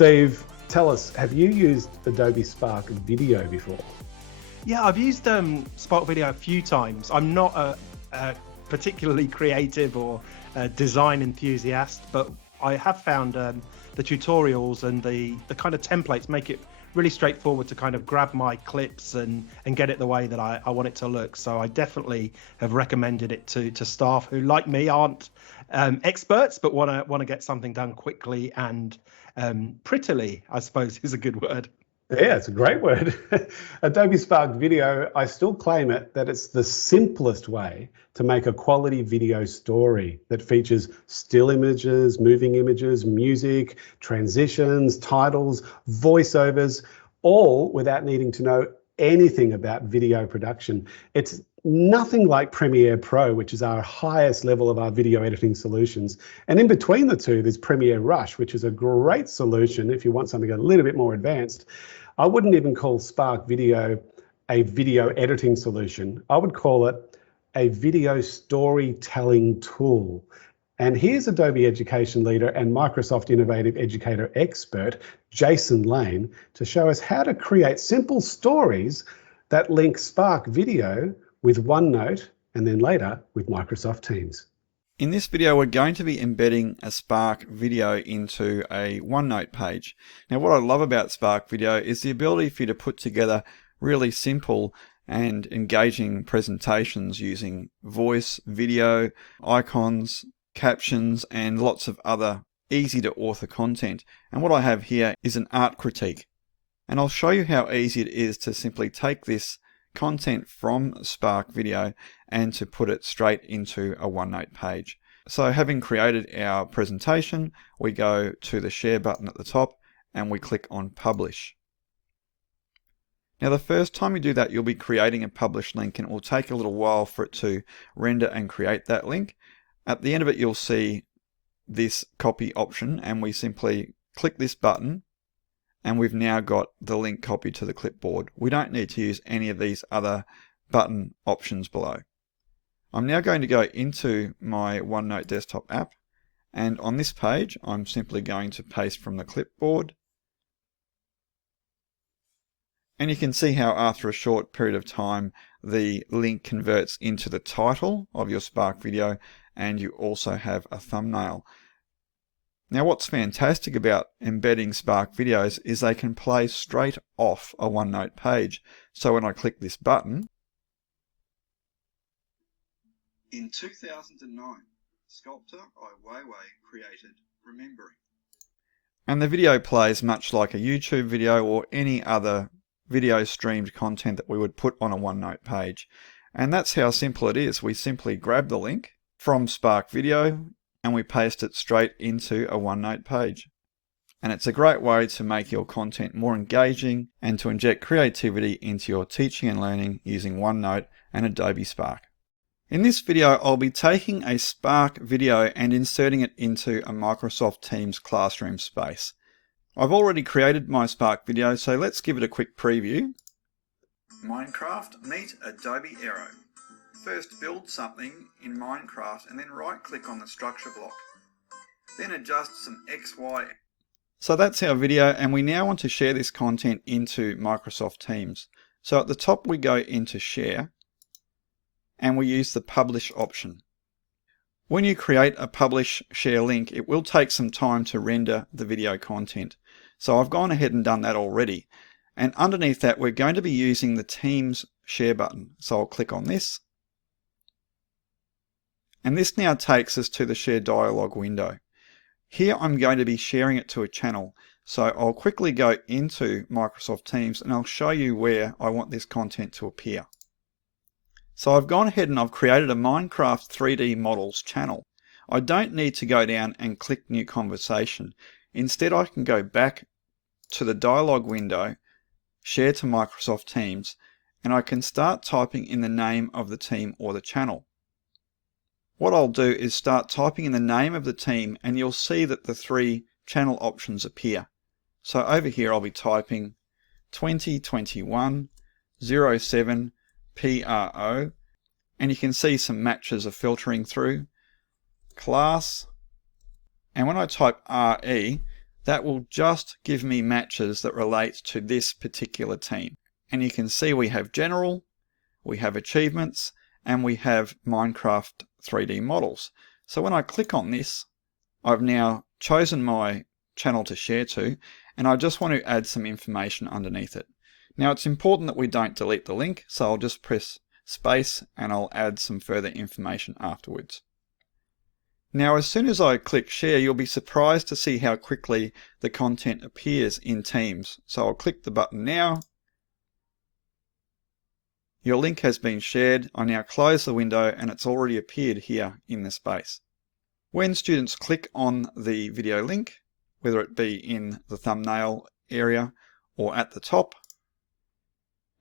Steve, tell us, have you used Adobe Spark Video before? Yeah, I've used Spark Video a few times. I'm not a particularly creative or design enthusiast, but I have found the tutorials and the kind of templates make it really straightforward to kind of grab my clips and get it the way that I want it to look. So I definitely have recommended it to staff who, like me, aren't experts, but want to get something done quickly and prettily, I suppose is a good word. Yeah, it's a great word. Adobe Spark Video, I still claim it that it's the simplest way to make a quality video story that features still images, moving images, music, transitions, titles, voiceovers, all without needing to know anything about video production. It's nothing like Premiere Pro, which is our highest level of our video editing solutions. And in between the two, there's Premiere Rush, which is a great solution if you want something a little bit more advanced. I wouldn't even call Spark Video a video editing solution. I would call it a video storytelling tool. And here's Adobe Education Leader and Microsoft Innovative Educator Expert, Jason Lane, to show us how to create simple stories that link Spark Video with OneNote and then later with Microsoft Teams. In this video, we're going to be embedding a Spark Video into a OneNote page. Now, what I love about Spark Video is the ability for you to put together really simple and engaging presentations using voice, video, icons, captions, and lots of other easy to author content. And what I have here is an art critique. And I'll show you how easy it is to simply take this content from Spark Video and to put it straight into a OneNote page. So having created our presentation, we go to the share button at the top and we click on publish. Now the first time you do that, you'll be creating a publish link and it will take a little while for it to render and create that link. At the end of it, you'll see this copy option and we simply click this button and we've now got the link copied to the clipboard. We don't need to use any of these other button options below. I'm now going to go into my OneNote desktop app, and on this page I'm simply going to paste from the clipboard. And you can see how after a short period of time the link converts into the title of your Spark Video, and you also have a thumbnail. Now what's fantastic about embedding Spark videos is they can play straight off a OneNote page. So when I click this button, in 2009, sculptor Ai Weiwei created Remembering. And the video plays much like a YouTube video or any other video streamed content that we would put on a OneNote page. And that's how simple it is. We simply grab the link from Spark Video and we paste it straight into a OneNote page. And it's a great way to make your content more engaging and to inject creativity into your teaching and learning using OneNote and Adobe Spark. In this video, I'll be taking a Spark video and inserting it into a Microsoft Teams classroom space. I've already created my Spark video, so let's give it a quick preview. Minecraft meet Adobe Aero. First build something in Minecraft and then right click on the structure block. Then adjust some X, Y. So that's our video, and we now want to share this content into Microsoft Teams. So at the top we go into Share and we use the Publish option. When you create a Publish Share link, it will take some time to render the video content. So I've gone ahead and done that already. And underneath that, we're going to be using the Teams Share button. So I'll click on this. And this now takes us to the Share Dialog window. Here I'm going to be sharing it to a channel. So I'll quickly go into Microsoft Teams and I'll show you where I want this content to appear. So I've gone ahead and I've created a Minecraft 3D Models channel. I don't need to go down and click New Conversation. Instead, I can go back to the dialog window, Share to Microsoft Teams, and I can start typing in the name of the team or the channel. What I'll do is start typing in the name of the team and you'll see that the three channel options appear. So over here I'll be typing 2021 07 PRO, and you can see some matches are filtering through. Class, and when I type RE, that will just give me matches that relate to this particular team. And you can see we have general, we have achievements, and we have Minecraft 3D models. So when I click on this, I've now chosen my channel to share to, and I just want to add some information underneath it. Now it's important that we don't delete the link, so I'll just press space and I'll add some further information afterwards. Now as soon as I click share, you'll be surprised to see how quickly the content appears in Teams. So I'll click the button now. Your link has been shared. I now close the window and it's already appeared here in the space. When students click on the video link, whether it be in the thumbnail area or at the top,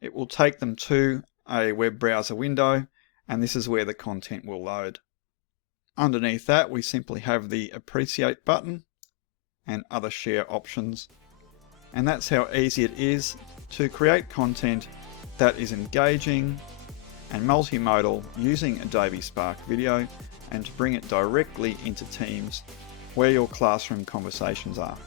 it will take them to a web browser window, and this is where the content will load. Underneath that, we simply have the appreciate button and other share options. And that's how easy it is to create content that is engaging and multimodal using Adobe Spark Video, and to bring it directly into Teams where your classroom conversations are.